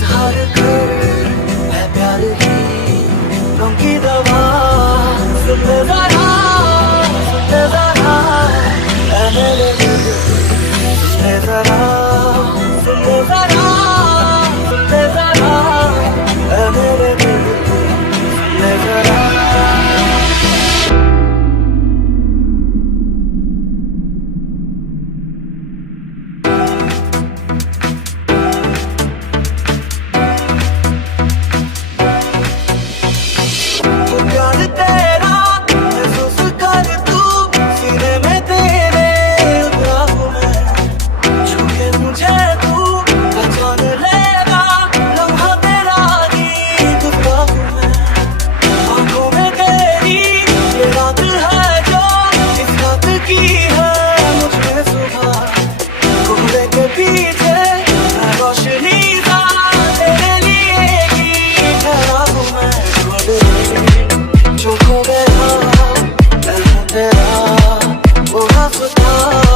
इजहार कर है प्यार ही गम की दवा। सुन ले जरा, सुन ले जरा, ऐ मेरे दिल, सुन ले जरा, सुन ले जरा, सुन ले जरा, ऐ मेरे दिल, सुन ले जरा। प्यार तेरा महसूस कर तू सीने में तेरे उतरा हूँ मैं। छू के मुझे तू पहचान लेगा लम्हा तेरा ही गुजरा हूँ मैं। आँखों में तेरी ये रात है जो इस रात की है मुझ में सुबह। कोहरे के पीछे मैं रोशनी सा तेरे लिए ही ठहरा हूँ मैं। जो खो गया मैं हूँ तेरा वो रास्ता।